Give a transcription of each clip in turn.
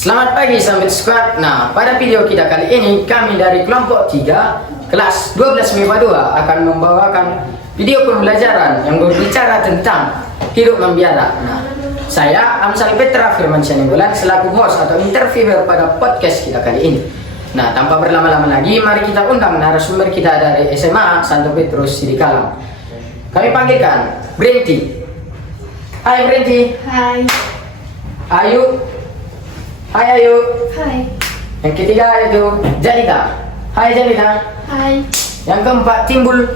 Selamat pagi Summit Squad. Nah, pada video kita kali ini kami dari kelompok 3 kelas 12 MIPA 2 akan membawakan video pembelajaran yang berbicara tentang hidup membiara. Nah, saya Amsal Petra Firmansyah Bulan selaku host atau interviewer pada podcast kita kali ini. Nah, tanpa berlama-lama lagi, mari kita undang narasumber kita dari SMA Santo Petrus Sidikalang. Kami panggilkan Brenti. Hai Brenti. Hai. Ayu. Hai Ayu. Hai. Yang ketiga itu Janita. Hai Janita. Hai. Yang keempat Timbul.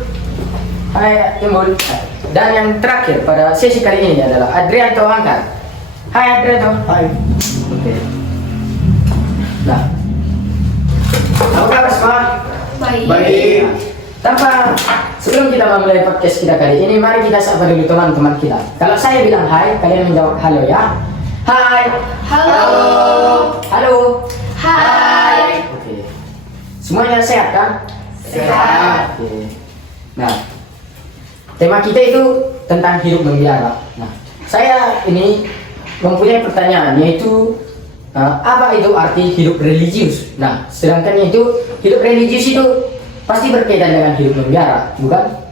Hai Timbul. Dan yang terakhir pada sesi kali ini adalah Adrianto Angkat. Hai Adrianto. Hai. Oke. Nah, apa kabar semua? Baik. Baik. Tanpa sebelum kita memulai podcast kita kali ini, mari kita sapa dulu teman-teman kita. Kalau saya bilang hai, kalian menjawab halo ya. Hai. Halo. Halo. Hai. Oke. Semuanya sehat kan? Sehat. Oke. Nah, tema kita itu tentang hidup membiara. Nah, saya ini mempunyai pertanyaan yaitu apa itu arti hidup religius? Nah, sedangkan itu hidup religius itu pasti berkaitan dengan hidup membiara, bukan?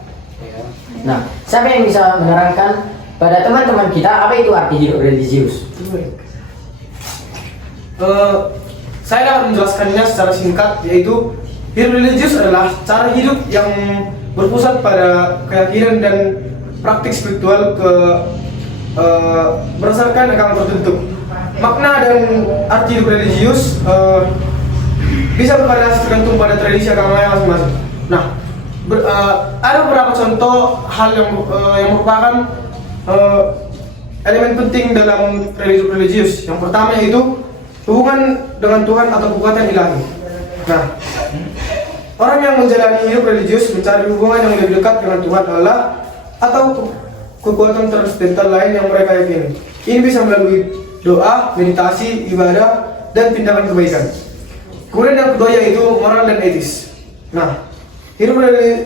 Nah, siapa yang bisa menerangkan pada teman-teman kita apa itu arti hidup religius? Saya dapat menjelaskannya secara singkat, yaitu hidup religius adalah cara hidup yang berpusat pada keyakinan dan praktik spiritual berdasarkan agama tertentu. Makna dan arti hidup religius bisa bervariasi tergantung pada tradisi agama yang masing-masing. Nah, ada beberapa contoh hal yang merupakan elemen penting dalam hidup religius. Yang pertama yaitu hubungan dengan Tuhan atau kekuatan ilahi. Nah, orang yang menjalani hidup religius mencari hubungan yang lebih dekat dengan Tuhan Allah atau kekuatan transendental lain yang mereka yakini. Ini bisa melalui doa, meditasi, ibadah, dan tindakan kebaikan. Kemudian yang kedua yaitu moral dan etis. Nah, hidup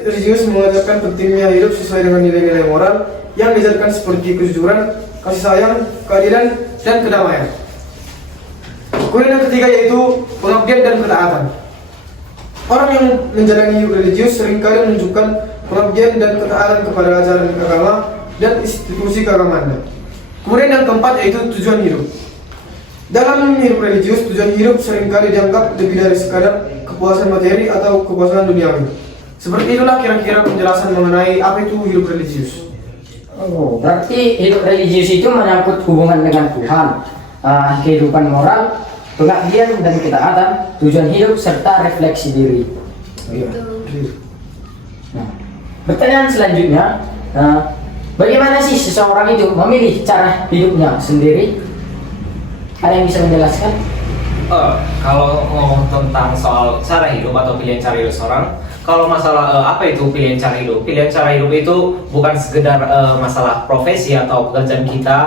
religius mengajarkan pentingnya hidup sesuai dengan nilai-nilai moral yang diajarkan seperti kejujuran, kasih sayang, keadilan, dan kedamaian. Kemudian yang ketiga yaitu pengabdian dan ketaatan. Orang yang menjalani hidup religius seringkali menunjukkan pengabdian dan ketaatan kepada ajaran agama dan institusi keagamaan. Kemudian yang keempat yaitu tujuan hidup. Dalam hidup religius, tujuan hidup seringkali dianggap lebih dari sekadar kepuasan materi atau kepuasan duniawi. Seperti itulah kira-kira penjelasan mengenai apa itu hidup religius. Oh, berarti hidup religius itu menyangkut hubungan dengan Tuhan, kehidupan moral, pengabdian dan ketaatan, tujuan hidup serta refleksi diri. Nah, pertanyaan selanjutnya, bagaimana sih seseorang itu memilih cara hidupnya sendiri? Ada yang bisa menjelaskan? Kalau ngomong tentang soal cara hidup atau pilihan cara hidup seorang, kalau masalah apa itu pilihan cara hidup? Pilihan cara hidup itu bukan sekedar masalah profesi atau pekerjaan kita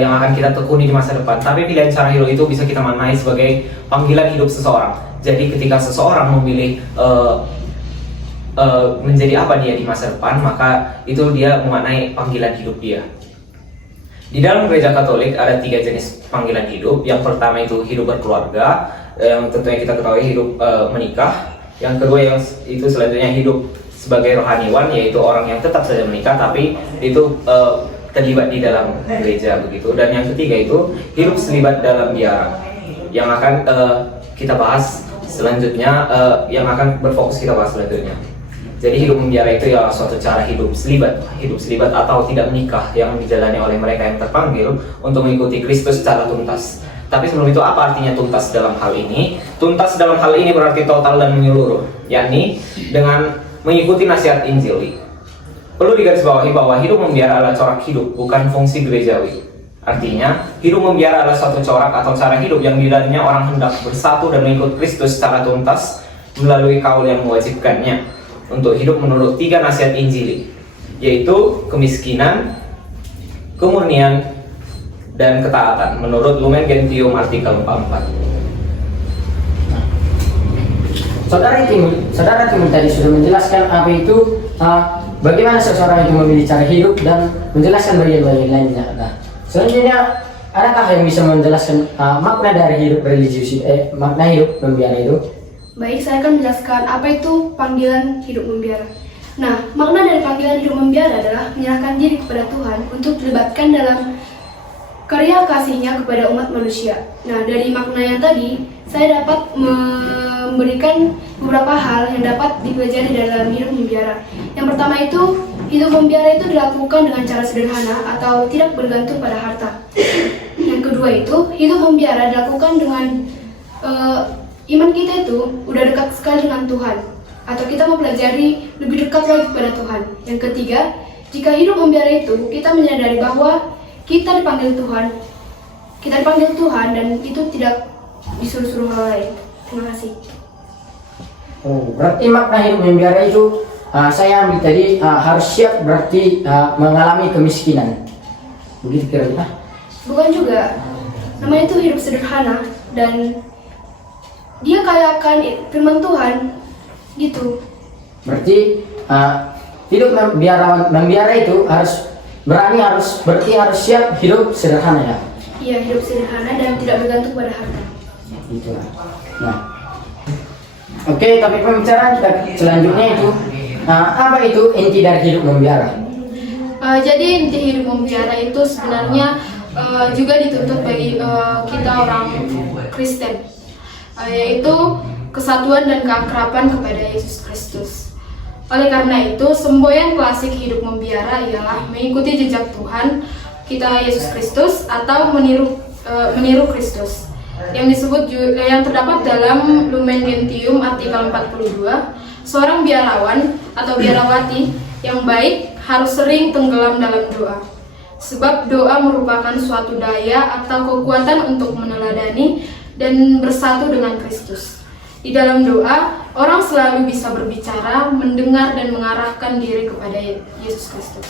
yang akan kita tekuni di masa depan, tapi pilihan cara hidup itu bisa kita maknai sebagai panggilan hidup seseorang. Jadi ketika seseorang memilih menjadi apa dia di masa depan, maka itu dia memaknai panggilan hidup dia. Di dalam gereja Katolik ada 3 jenis panggilan hidup. Yang pertama itu hidup berkeluarga, yang tentunya kita ketahui hidup menikah. Yang kedua yang itu selanjutnya hidup sebagai rohaniwan, yaitu orang yang tetap saja menikah tapi itu terlibat di dalam gereja begitu. Dan yang ketiga itu hidup selibat dalam biara, yang akan kita bahas selanjutnya, yang akan berfokus kita bahas selanjutnya. Jadi hidup membiara itu ya suatu cara hidup selibat atau tidak menikah yang dijalani oleh mereka yang terpanggil untuk mengikuti Kristus secara tuntas. Tapi sebelum itu, apa artinya tuntas dalam hal ini? Tuntas dalam hal ini berarti total dan menyeluruh, yakni dengan mengikuti nasihat Injil. Perlu digarisbawahi bahwa hidup membiara adalah corak hidup, bukan fungsi gerejawi. Artinya, hidup membiara adalah suatu corak atau cara hidup yang di dalamnya orang hendak bersatu dan mengikut Kristus secara tuntas melalui kaul yang mewajibkannya untuk hidup menurut 3 nasihat Injil, yaitu kemiskinan, kemurnian, dan ketaatan menurut Lumen Gentium artikel 44. Saudara Timur tadi sudah menjelaskan apa itu bagaimana seseorang itu memilih cara hidup dan menjelaskan bagian-bagian lainnya. Nah, selanjutnya adakah yang bisa menjelaskan makna dari hidup religius makna hidup membiara itu? Baik, saya akan menjelaskan apa itu panggilan hidup membiara. Nah, makna dari panggilan hidup membiara adalah menyerahkan diri kepada Tuhan untuk dilibatkan dalam karya kasih-Nya kepada umat manusia. Nah, dari makna yang tadi, saya dapat memberikan beberapa hal yang dapat dipelajari dalam hidup membiara. Yang pertama itu, hidup membiara itu dilakukan dengan cara sederhana atau tidak bergantung pada harta. Yang kedua itu, hidup membiara dilakukan dengan iman kita itu udah dekat sekali dengan Tuhan, atau kita mempelajari lebih dekat lagi kepada Tuhan. Yang ketiga, jika hidup membiara itu kita menyadari bahwa kita dipanggil Tuhan dan itu tidak disuruh-suruh hal lain. Terima kasih. Oh, berarti makna hidup membiara itu saya ambil tadi harus siap berarti mengalami kemiskinan. Begitu kira-kira? Bukan juga. Namanya itu hidup sederhana dan dia kaya akan firman Tuhan gitu. Berarti hidup membiara itu harus berarti harus siap hidup sederhana ya. Iya, hidup sederhana dan tidak bergantung pada harta. Gitu lah. Nah, oke, tapi pembicaraan kita selanjutnya itu apa itu inti dari hidup membiara? Jadi inti hidup membiara itu sebenarnya juga dituntut bagi kita orang Kristen, yaitu kesatuan dan keakraban kepada Yesus Kristus. Oleh karena itu, semboyan klasik hidup membiara ialah mengikuti jejak Tuhan kita Yesus Kristus atau meniru Kristus. Yang terdapat dalam Lumen Gentium artikel 42, seorang biarawan atau biarawati yang baik harus sering tenggelam dalam doa. Sebab doa merupakan suatu daya atau kekuatan untuk meneladani dan bersatu dengan Kristus. Di dalam doa, orang selalu bisa berbicara, mendengar, dan mengarahkan diri kepada Yesus Kristus.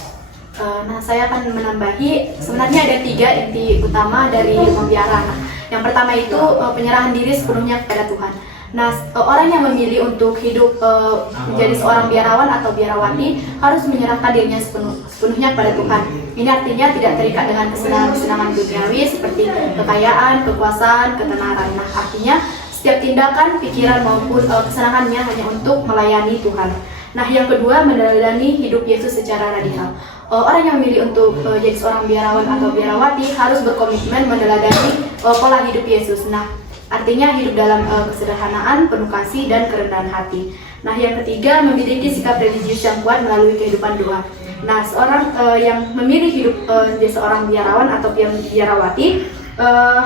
Nah, saya akan menambahi, sebenarnya ada 3 inti utama dari membiara. Nah, yang pertama itu penyerahan diri sepenuhnya kepada Tuhan. Nah, orang yang memilih untuk hidup menjadi seorang biarawan atau biarawati harus menyerahkan dirinya sepenuhnya kepada Tuhan. Ini artinya tidak terikat dengan kesenangan duniawi seperti kekayaan, kekuasaan, ketenaran. Nah, artinya setiap tindakan, pikiran maupun kesenangannya hanya untuk melayani Tuhan. Nah, yang kedua, meneladani hidup Yesus secara radikal. Orang yang memilih untuk jadi seorang biarawan atau biarawati harus berkomitmen meneladani pola hidup Yesus. Nah, artinya hidup dalam kesederhanaan, penuh kasih, dan kerendahan hati. Nah, yang ketiga, memiliki sikap religius yang kuat melalui kehidupan doa. Nah, seorang yang memilih hidup menjadi seorang biarawan atau biarawati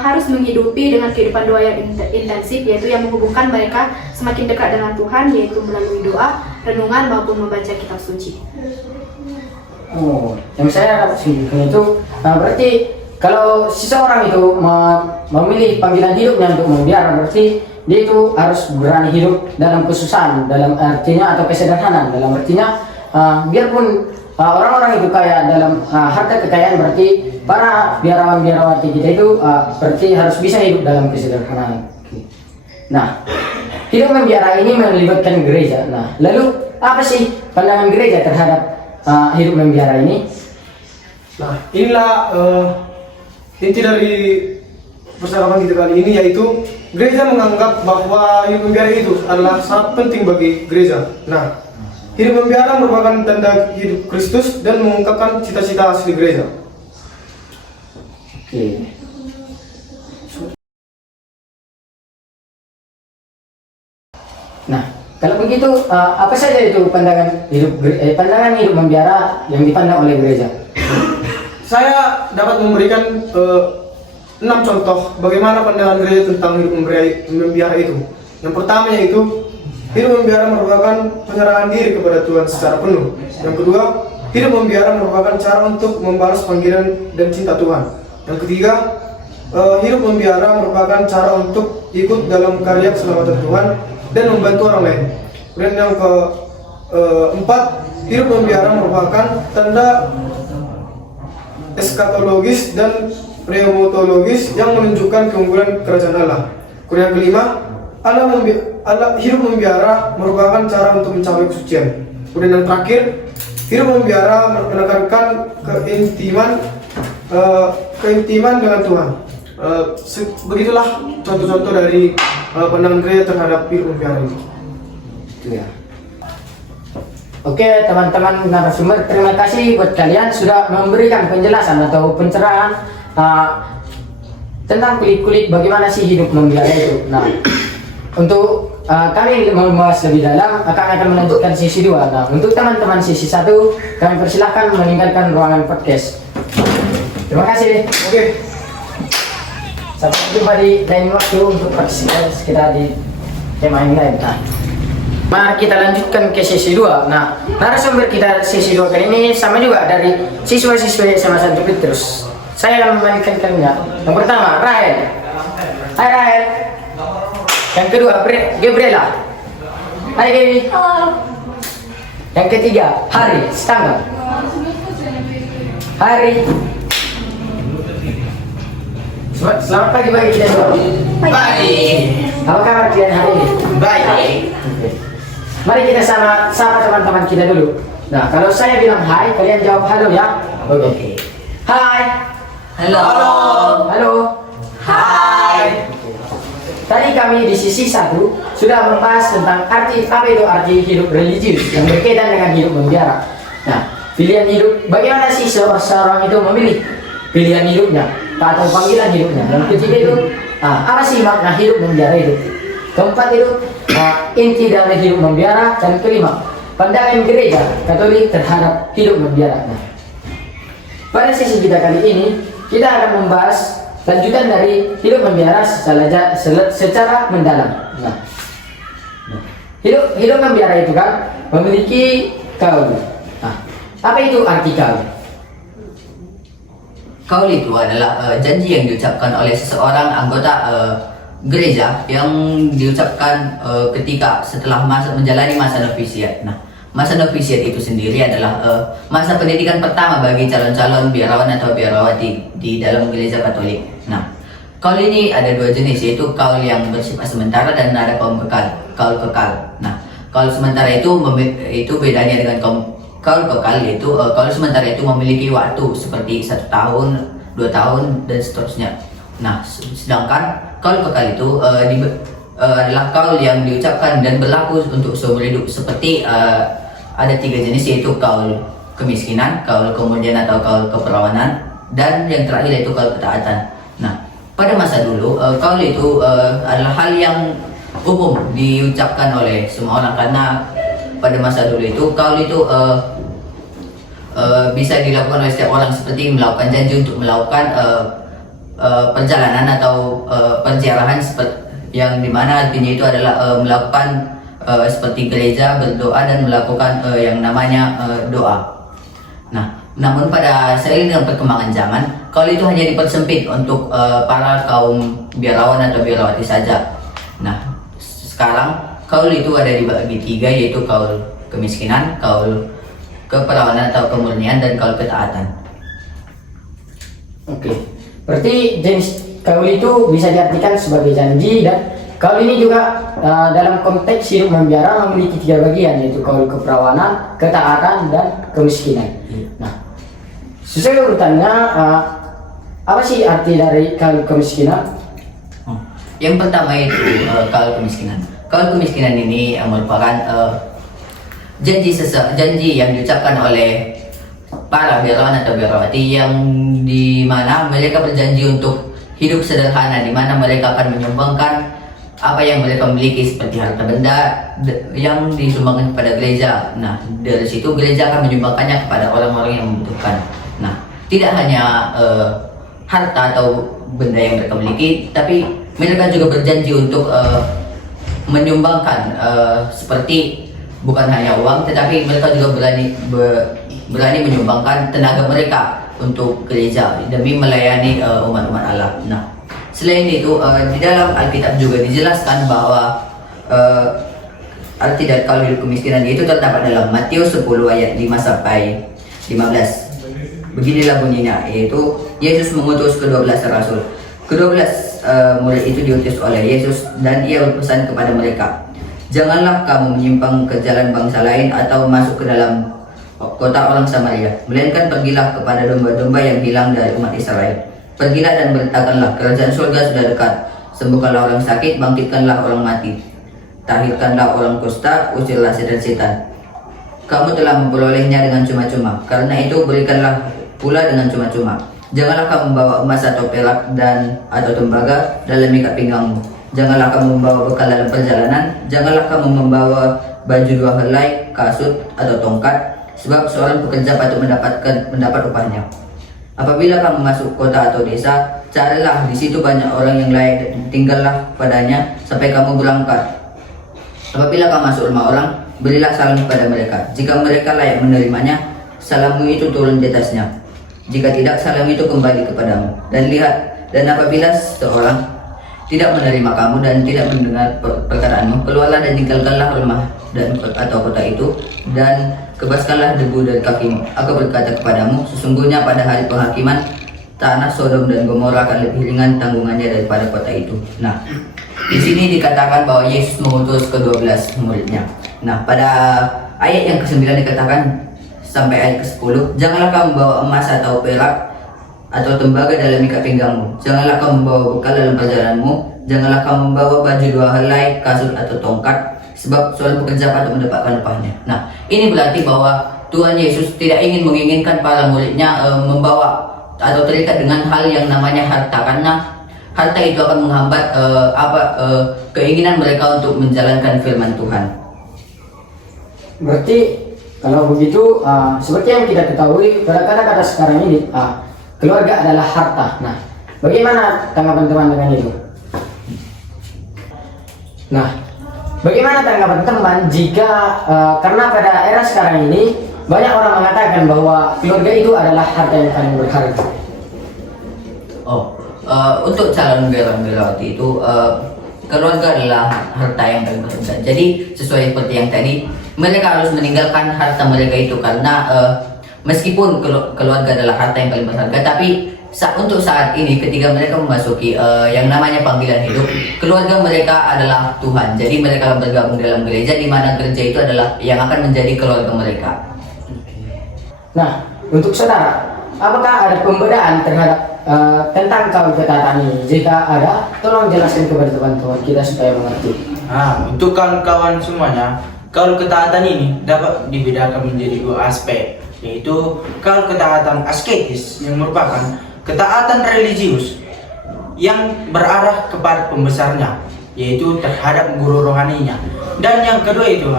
harus menghidupi dengan kehidupan doa yang intensif, yaitu yang menghubungkan mereka semakin dekat dengan Tuhan, yaitu melalui doa, renungan, maupun membaca kitab suci. Oh, yang saya dapat simpulkan itu berarti kalau seseorang itu memilih panggilan hidupnya untuk membiara, berarti dia itu harus berani hidup dalam kesusahan, dalam artinya atau kesederhanaan, dalam artinya biarpun orang-orang itu kaya dalam harta kekayaan, berarti para biarawan-biarawati kita itu berarti harus bisa hidup dalam kesederhanaan. Nah, hidup membiara ini melibatkan gereja. Nah, lalu apa sih pandangan gereja terhadap hidup membiara ini? Nah, inilah inti dari percakapan kita kali ini, yaitu gereja menganggap bahwa hidup membiara itu adalah sangat penting bagi gereja. Nah, hidup membiara merupakan tanda hidup Kristus dan mengungkapkan cita-cita asli gereja. Oke. Nah, kalau begitu apa saja itu pandangan hidup membiara yang dipandang oleh gereja? Saya dapat memberikan 6 contoh bagaimana pandangan gereja tentang hidup membiara itu. Yang pertama yaitu hidup membiara merupakan penyerahan diri kepada Tuhan secara penuh. Yang kedua, hidup membiara merupakan cara untuk membalas panggilan dan cinta Tuhan. Yang ketiga, hidup membiara merupakan cara untuk ikut dalam karya keselamatan Tuhan dan membantu orang lain. Kemudian yang keempat, hidup membiara merupakan tanda eskatologis dan pneumologis yang menunjukkan keunggulan kerajaan Allah. Kemudian yang kelima, hidup membiara merupakan cara untuk mencapai kesucian. Kemudian yang terakhir, hidup membiara menekankan keintiman keintiman dengan Tuhan. Begitulah contoh-contoh dari pandangan gereja terhadap hidup membiara itu. Itu ya. Oke teman-teman narasumber, terima kasih buat kalian sudah memberikan penjelasan atau pencerahan tentang kulik-kulik bagaimana sih hidup membiara itu. Nah, untuk kami membahas lebih dalam akan melanjutkan sesi 2. Nah, untuk teman-teman sesi 1 kami persilahkan meninggalkan ruangan podcast. Terima kasih. Oke. Sampai jumpa di lain waktu untuk partisipasi kita di tema yang lain. Nah, mari kita lanjutkan ke sesi 2. Nah, narasumber kita sesi 2 kali ini sama juga dari siswa-siswa SMA Santo Petrus. Saya akan memanggilkan kalian. Yang pertama, Rahel. Hai Rahel. Yang kedua, Gabriela. Hai Gaby. Halo. Yang ketiga, Hari. Setangga. Hari. Selamat pagi bagi kita semua. Pagi. Apa kabar kalian hari ini? Baik. Oke. Mari kita sama teman-teman kita dulu. Nah, kalau saya bilang hai, kalian jawab halo ya. Oke. Hai. Halo. Halo. Hai. Tadi kami di sisi 1 sudah membahas tentang apa itu arti hidup religius yang berkaitan dengan hidup membiara. Nah, pilihan hidup, bagaimana sih seorang itu memilih pilihan hidupnya atau panggilan hidupnya. Yang ketiga itu apa sih makna hidup membiara itu. Keempat itu inti dari hidup membiara. Dan kelima, pandangan gereja Katolik terhadap hidup membiara. Nah, pada sesi kita kali ini kita akan membahas lanjutan dari hidup membiara secara mendalam. Nah, hidup membiara itu kan memiliki kaul. Nah, apa itu arti kaul? Kaul itu adalah janji yang diucapkan oleh seseorang anggota gereja yang diucapkan ketika setelah menjalani masa novisiat. Nah, masa novisiat itu sendiri adalah masa pendidikan pertama bagi calon-calon biarawan atau biarawati di dalam gereja Katolik. Nah, kaul ini ada 2 jenis, yaitu kaul yang bersifat sementara dan ada kaul kekal. Nah, kaul sementara itu bedanya dengan kaul kekal, yaitu kaul sementara itu memiliki waktu seperti 1 tahun, 2 tahun dan seterusnya. Nah, sedangkan kaul kekal itu adalah kaul yang diucapkan dan berlaku untuk seumur hidup. Seperti ada 3 jenis, yaitu kaul kemiskinan, kaul kemudian atau kaul keperawanan, dan yang terakhir yaitu kaul ketaatan. Nah, pada masa dulu kaul itu adalah hal yang umum diucapkan oleh semua orang, karena pada masa dulu itu kaul itu bisa dilakukan oleh setiap orang, seperti melakukan janji untuk melakukan perjalanan atau penziarahan yang dimana artinya itu adalah melakukan seperti gereja, berdoa dan melakukan yang namanya doa. Nah, namun pada seiring dengan perkembangan zaman, kaul itu hanya dipersempit untuk para kaum biarawan atau biarawati saja. Nah, sekarang kaul itu ada dibagi 3, yaitu kaul kemiskinan, kaul keperawanan atau kemurnian, dan kaul ketaatan. Oke. Berarti jenis kaul itu bisa diartikan sebagai janji, dan kaul ini juga dalam konteks hidup membiara memiliki 3 bagian, yaitu kaul keperawanan, ketaatan, dan kemiskinan. Nah, sesuai urutannya, apa sih arti dari kaul kemiskinan? Yang pertama itu kaul kemiskinan. Kaul kemiskinan ini merupakan janji yang diucapkan oleh para biarawan atau biarawati yang dimana mereka berjanji untuk hidup sederhana, di mana mereka akan menyumbangkan apa yang mereka miliki seperti harta benda yang disumbangkan kepada gereja. Nah, dari situ gereja akan menyumbangkannya kepada orang-orang yang membutuhkan. Nah, tidak hanya harta atau benda yang mereka miliki, tapi mereka juga berjanji untuk menyumbangkan seperti bukan hanya uang, tetapi mereka juga berani menyumbangkan tenaga mereka untuk gereja demi melayani umat-umat Allah. Nah, selain itu di dalam Alkitab juga dijelaskan bahwa arti dari kaul hidup kemiskinan itu terdapat dalam Matius 10 ayat 5 sampai 15. Beginilah bunyinya, yaitu Yesus mengutus ke-12 rasul. Ke-12 murid itu diutus oleh Yesus, dan ia berpesan kepada mereka, "Janganlah kamu menyimpang ke jalan bangsa lain atau masuk ke dalam kota orang Samaria, melainkan pergilah kepada domba-domba yang hilang dari umat Israel. Pergilah dan beritakanlah, kerajaan surga sudah dekat. Sembuhkanlah orang sakit, bangkitkanlah orang mati, tahirkanlah orang kusta, usirlah setan-setan. Kamu telah memperolehnya dengan cuma-cuma, karena itu berikanlah pula dengan cuma-cuma. Janganlah kamu membawa emas atau perak dan atau tembaga dalam ikat pinggangmu. Janganlah kamu membawa bekal dalam perjalanan. Janganlah kamu membawa baju 2 helai, kasut atau tongkat, sebab seorang pekerja patut mendapat upahnya. Apabila kamu masuk kota atau desa, carilah di situ banyak orang yang layak, tinggallah padanya sampai kamu berangkat. Apabila kamu masuk rumah orang, berilah salam kepada mereka. Jika mereka layak menerimanya, salammu itu turun di atasnya. Jika tidak, salam itu kembali kepadamu. Dan lihat, dan apabila seorang tidak menerima kamu dan tidak mendengar perkataanmu, keluarlah dan tinggalkanlah rumah dan atau kota itu, dan kebaskanlah debu dari kakimu. Aku berkata kepadamu, sesungguhnya pada hari penghakiman, tanah Sodom dan Gomora akan lebih ringan tanggungannya daripada kota itu. Nah, di sini dikatakan bahwa Yesus mengutus ke-12 muridnya. Nah, pada ayat yang ke-9 dikatakan sampai ayat ke-10, janganlah kamu membawa emas atau perak atau tembaga dalam ikat pinggangmu. Janganlah kamu membawa bekal dalam perjalananmu. Janganlah kamu membawa baju 2 helai, kasut atau tongkat, sebab seorang pekerja patut mendapatkan upahnya. Nah, ini berarti bahwa Tuhan Yesus tidak menginginkan para muridnya membawa atau terikat dengan hal yang namanya harta, karena harta itu akan menghambat keinginan mereka untuk menjalankan firman Tuhan. Berarti kalau begitu, seperti yang kita ketahui pada kata-kata sekarang ini, keluarga adalah harta. Nah, bagaimana tanggapan teman dengan itu? Nah, bagaimana tanggapan teman jika karena pada era sekarang ini banyak orang mengatakan bahwa keluarga itu adalah harta yang paling berharga? Untuk calon Megawati itu, keluarga adalah harta yang paling berharga. Jadi sesuai seperti yang tadi, mereka harus meninggalkan harta mereka itu, karena meskipun keluarga adalah harta yang paling berharga, tapi untuk saat ini ketika mereka memasuki yang namanya panggilan hidup, keluarga mereka adalah Tuhan. Jadi mereka bergabung dalam gereja, di mana gereja itu adalah yang akan menjadi keluarga mereka. Nah, untuk saudara, apakah ada pembedaan terhadap tentang kawin ketaatan ini? Jika ada, tolong jelaskan kepada teman-teman kita supaya mengerti. Untuk kawan-kawan semuanya, kaul ketaatan ini dapat dibedakan menjadi 2 aspek, yaitu kaul ketaatan asketis yang merupakan ketaatan religius yang berarah kepada pembesarnya, yaitu terhadap guru rohaninya. Dan yang kedua itu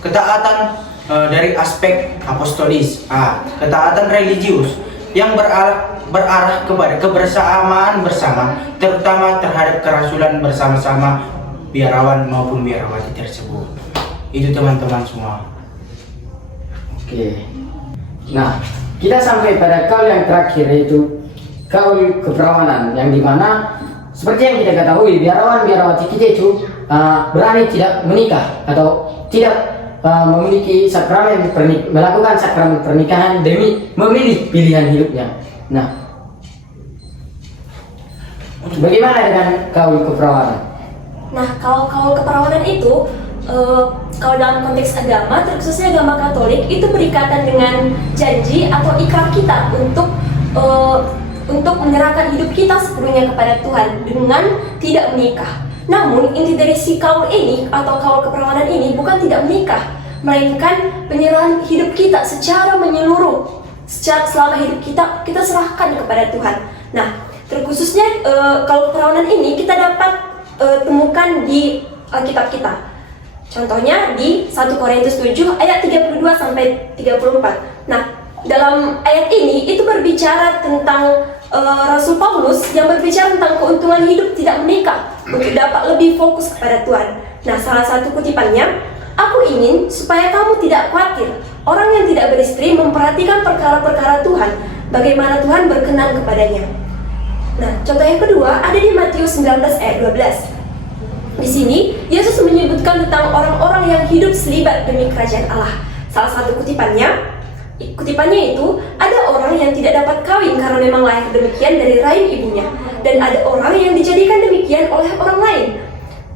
ketaatan dari aspek apostolis, ketaatan religius yang berarah kepada kebersamaan bersama, terutama terhadap kerasulan bersama-sama biarawan maupun biarawati tersebut. Itu teman-teman semua. Oke. Nah, kita sampai pada kaul yang terakhir, yaitu kaul keperawanan, yang dimana seperti yang kita ketahui, biarawan-biarawati kita itu berani tidak menikah atau tidak memiliki sakramen melakukan sakramen pernikahan demi memilih pilihan hidupnya. Nah, bagaimana dengan kaul keperawanan? Nah, kaul keperawanan itu kalau dalam konteks agama, terkhususnya agama Katolik, itu berikatan dengan janji atau ikrar kita untuk menyerahkan hidup kita sepenuhnya kepada Tuhan dengan tidak menikah. Namun inti dari si kaul ini atau kaul keperawanan ini bukan tidak menikah, melainkan penyerahan hidup kita secara menyeluruh, secara selama hidup kita serahkan kepada Tuhan. Nah, terkhususnya kaul keperawanan ini kita dapat temukan di Alkitab kita. Contohnya di 1 Korintus 7 ayat 32 sampai 34. Nah, dalam ayat ini itu berbicara tentang Rasul Paulus yang berbicara tentang keuntungan hidup tidak menikah untuk dapat lebih fokus kepada Tuhan. Nah, salah satu kutipannya, aku ingin supaya kamu tidak khawatir. Orang yang tidak beristri memperhatikan perkara-perkara Tuhan, bagaimana Tuhan berkenan kepadanya. Nah, contoh yang kedua ada di Matius 19 ayat 12. Di sini, Yesus menyebutkan tentang orang-orang yang hidup selibat demi kerajaan Allah. Salah satu kutipannya itu, ada orang yang tidak dapat kawin karena memang lahir demikian dari rahim ibunya. Dan ada orang yang dijadikan demikian oleh orang lain.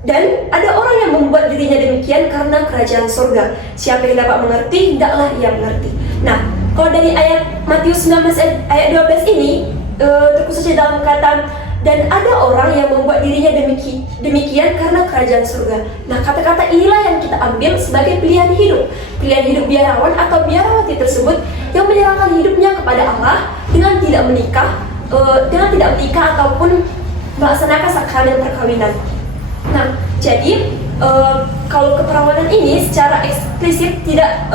Dan ada orang yang membuat dirinya demikian karena kerajaan surga. Siapa yang dapat mengerti, hendaklah ia mengerti. Nah, kalau dari ayat Matius 19 ayat 12 ini terkhususnya dalam kata dan ada orang yang membuat dirinya demikian karena kerajaan surga. Nah, kata-kata inilah yang kita ambil sebagai pilihan hidup biarawan atau biarawati tersebut yang menyerahkan hidupnya kepada Allah dengan tidak menikah ataupun melaksanakan sakramen perkawinan. Nah, jadi kalau keperawanan ini secara eksplisit tidak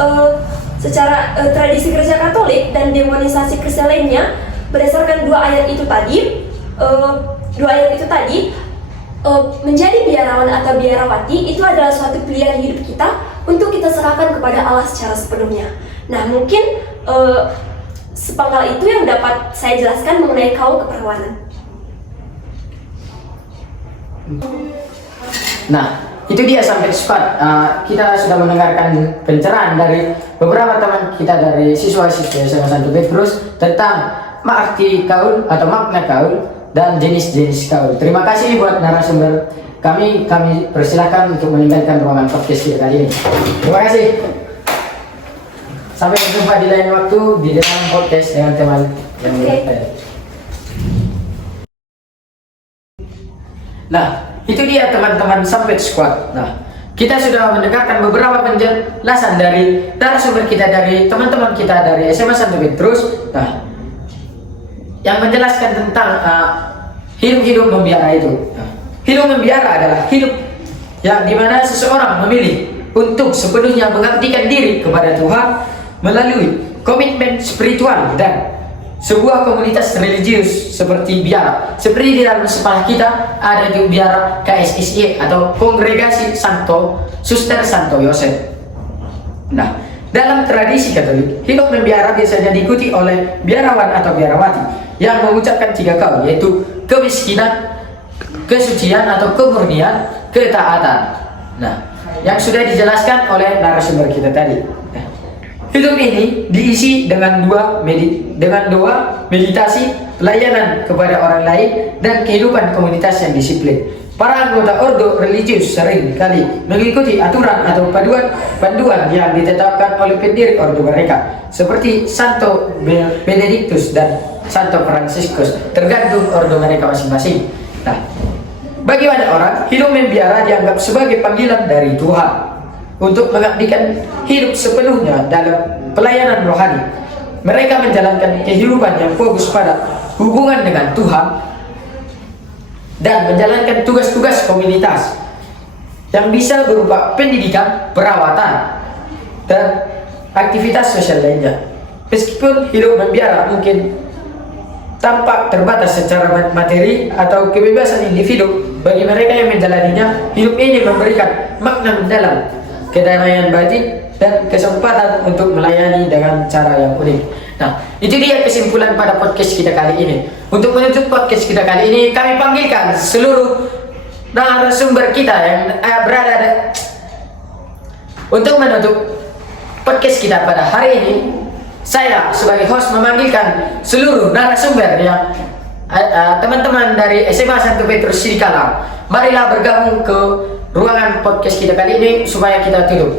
secara tradisi gereja Katolik dan demonisasi Kristen lainnya berdasarkan dua ayat itu tadi, menjadi biarawan atau biarawati itu adalah suatu pilihan hidup kita untuk kita serahkan kepada Allah secara sepenuhnya. Nah, mungkin sepenggal itu yang dapat saya jelaskan mengenai kaul keperawanan. Nah, itu dia sampai squad. Kita sudah mendengarkan pencerahan dari beberapa teman kita dari siswa-siswa SMA Santo Petrus tentang arti kaul atau makna kaul dan jenis-jenis kaul. Terima kasih buat narasumber kami. Kami persilakan untuk meninggalkan ruangan podcast kita kali ini. Terima kasih. Sampai berjumpa di lain waktu di dalam podcast dengan teman yang lain. Nah, itu dia teman-teman Sampet Squad. Nah, kita sudah mendengarkan beberapa penjelasan dari narasumber kita, dari teman-teman kita dari SMA Santo Petrus. Nah, yang menjelaskan tentang hidup membiara itu. Nah, hidup membiara adalah hidup yang dimana seseorang memilih untuk sepenuhnya mengabdikan diri kepada Tuhan melalui komitmen spiritual dan sebuah komunitas religius seperti biara. Seperti di dalam sekolah kita ada juga biara KSSI atau Kongregasi Santo Suster Santo Yosef. Nah, dalam tradisi Katolik, hidup membiara biasanya diikuti oleh biarawan atau biarawati yang mengucapkan 3 kaul, yaitu kemiskinan, kesucian atau kemurnian, ketaatan. Nah, yang sudah dijelaskan oleh narasumber kita tadi. Hidup ini diisi dengan dua meditasi, pelayanan kepada orang lain, dan kehidupan komunitas yang disiplin. Para anggota ordo religius sering kali mengikuti aturan atau panduan yang ditetapkan oleh pendiri ordo mereka, seperti Santo Benedictus dan Santo Franciscus, tergantung ordo mereka masing-masing. Nah, bagi banyak orang, hidup membiara dianggap sebagai panggilan dari Tuhan untuk mengabdikan hidup sepenuhnya dalam pelayanan rohani. Mereka menjalankan kehidupan yang fokus pada hubungan dengan Tuhan dan menjalankan tugas-tugas komunitas yang bisa berupa pendidikan, perawatan, dan aktivitas sosial lainnya. Meskipun hidup membiara mungkin tampak terbatas secara materi atau kebebasan individu, bagi mereka yang menjalaninya, hidup ini memberikan makna mendalam, kedamaian batin, dan kesempatan untuk melayani dengan cara yang unik. Nah, itu dia kesimpulan pada podcast kita kali ini. Untuk menutup podcast kita kali ini, kami panggilkan seluruh narasumber kita yang berada untuk menutup podcast kita pada hari ini. Saya sebagai host memanggilkan seluruh narasumber yang teman-teman dari SMA Santo Petrus Sidikalang. Marilah bergabung ke ruangan podcast kita kali ini supaya kita tutup.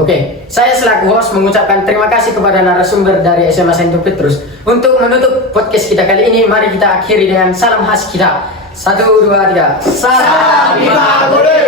Oke, saya selaku host mengucapkan terima kasih kepada narasumber dari SMA Santo Petrus. Untuk menutup podcast kita kali ini, mari kita akhiri dengan salam khas kita. 1, 2, 3. Salam Bima Guru.